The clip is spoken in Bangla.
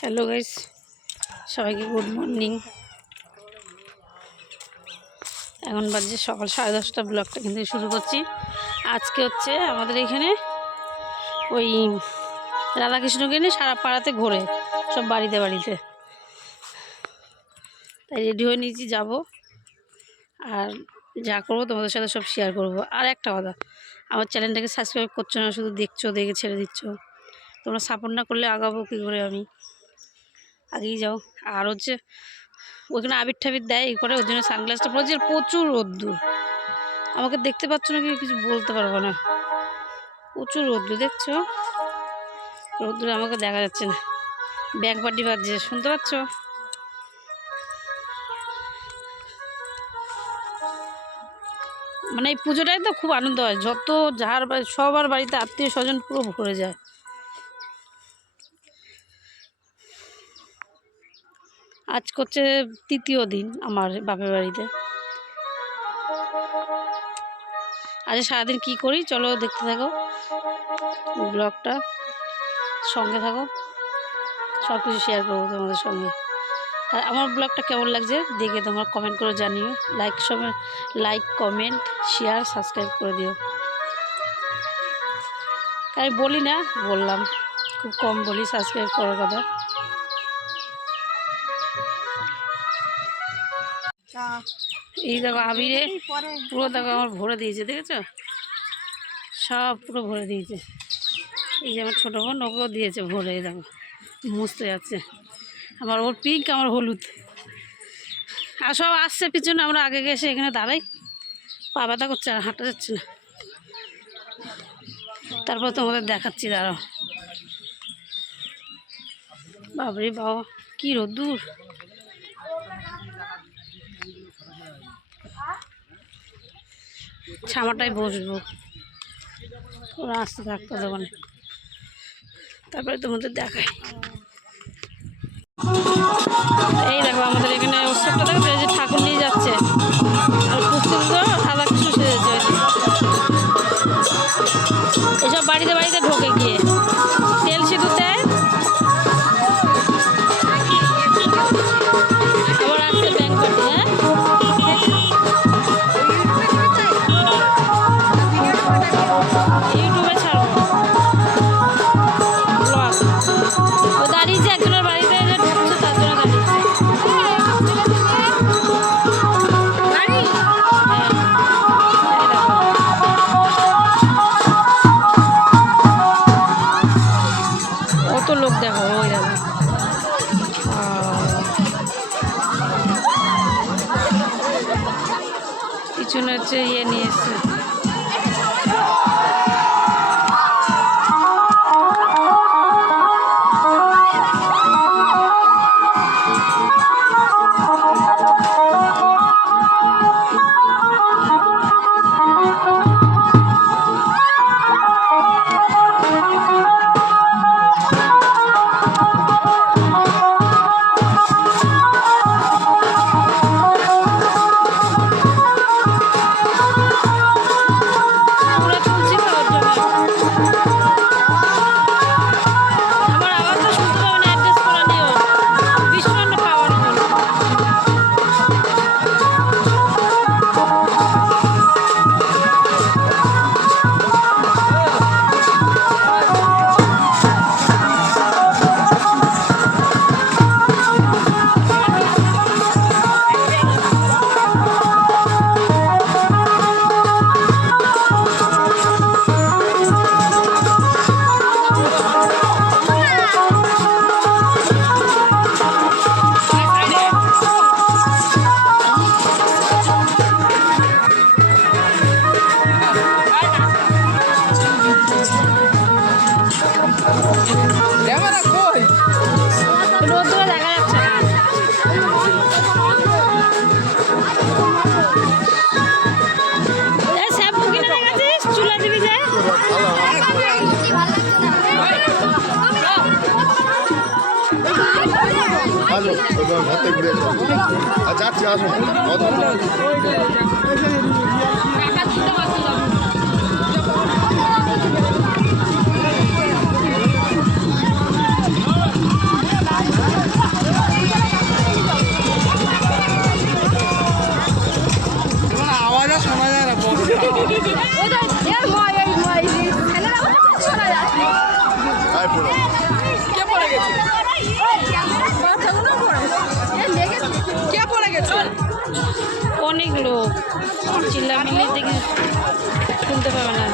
হ্যালো গাইস, সবাইকে গুড মর্নিং। এখন বাজে সকাল 10:30। ব্লগটা কিন্তু শুরু করছি। আজকে হচ্ছে আমাদের এখানে ওই রাধাকৃষ্ণকে নিয়ে সারা পাড়াতে ঘোরে, সব বাড়িতে বাড়িতে। তাই রেডি হয়ে নিয়েছি, যাব আর যা করবো তোমাদের সাথে সব শেয়ার করব। আর একটা কথা, আমার চ্যানেলটাকে সাবস্ক্রাইব করছো না, শুধু দেখছো, দেখে ছেড়ে দিচ্ছ। তোমরা সাপোর্ট না করলে আগাবো কী করে? আমি আগেই যাও। আর হচ্ছে ওখানে আবির ঠাবির দেয় এই করে, ওর জন্য সানগ্লাসটা পরেছি। আর প্রচুর রোদ্দুর, আমাকে দেখতে পাচ্ছ না, কিছু বলতে পারবো না। প্রচুর রোদ্দুর, দেখছো? রোদ্দুরে আমাকে দেখা যাচ্ছে না। ব্যাগ পার্টি বাজছে, শুনতে পাচ্ছ? মানে এই পুজোটায় তো খুব আনন্দ হয়, যত যার বাড়ি সবার বাড়িতে আত্মীয় স্বজন পুরো ভরে যায়। আজ করছে 3য় দিন আমার বাপের বাড়িতে। আজ সারাদিন কি করি চলো দেখতে থাকো, ব্লগটা সঙ্গে থাকো, সব কিছু শেয়ার করবো তোমাদের সঙ্গে। আর আমার ব্লগটা কেমন লাগছে দেখে তোমরা কমেন্ট করে জানিও। লাইক কমেন্ট শেয়ার সাবস্ক্রাইব করে দিও। আমি বলি না, বললাম, খুব কম বলি সাবস্ক্রাইব করার কথা। এই দেখো আবিরে পুরো দেখো আমার ভরে দিয়েছে, দেখেছো? সব পুরো ভরে দিয়েছে। এই যে আমার ছোটো বোন, ওকেও দিয়েছে ভরে, দেখো মুছতে যাচ্ছে। আমার ওর পিঙ্ক, আমার হলুদ। আর সব আসছে পিছনে, আমরা আগে গেছে এখানে দাঁড়াই। পা ব্যথা করছে, আর হাঁটা যাচ্ছে না। তারপর তোমাদের দেখাচ্ছি, দাঁড়াও। বাবরে বাবা, কি রোদ্দুর! ছামাটায় বসবো, ওরা আসতে থাকতো দোকানে, তারপরে তোমাদের দেখাই। এই দেখো আমাদের এখানে উৎসবটা দেখো, যে ঠাকুর নিয়ে যাচ্ছে, আর পুষ্টিগুলো রাধাকৃষ্ণ সেজেছে। এসব বাড়িতে বাড়িতে ঢোকে গিয়ে তেল সিঁদুর দেয়। আবার আসছে ব্যাংক পার্টি। হ্যাঁ, ইউটিউবে ছাড়বো ব্লগ। ও দাঁড়িয়েছে একজনের বাড়িতে, যে ঢুকছে তার জন্য দাঁড়িয়েছে। কত লোক দেখো, ওই দেখো। পিছনে হচ্ছে ইয়ে নিয়ে এসছে। ঘুরতে ঘুরে যাচ্ছি, আসুন। আয় পড়ো কে পড়ে গেছে? কে পড়ে গেছে? অনেক লোক চিল্লামিল্লি দেখি শুনতে পাবে না।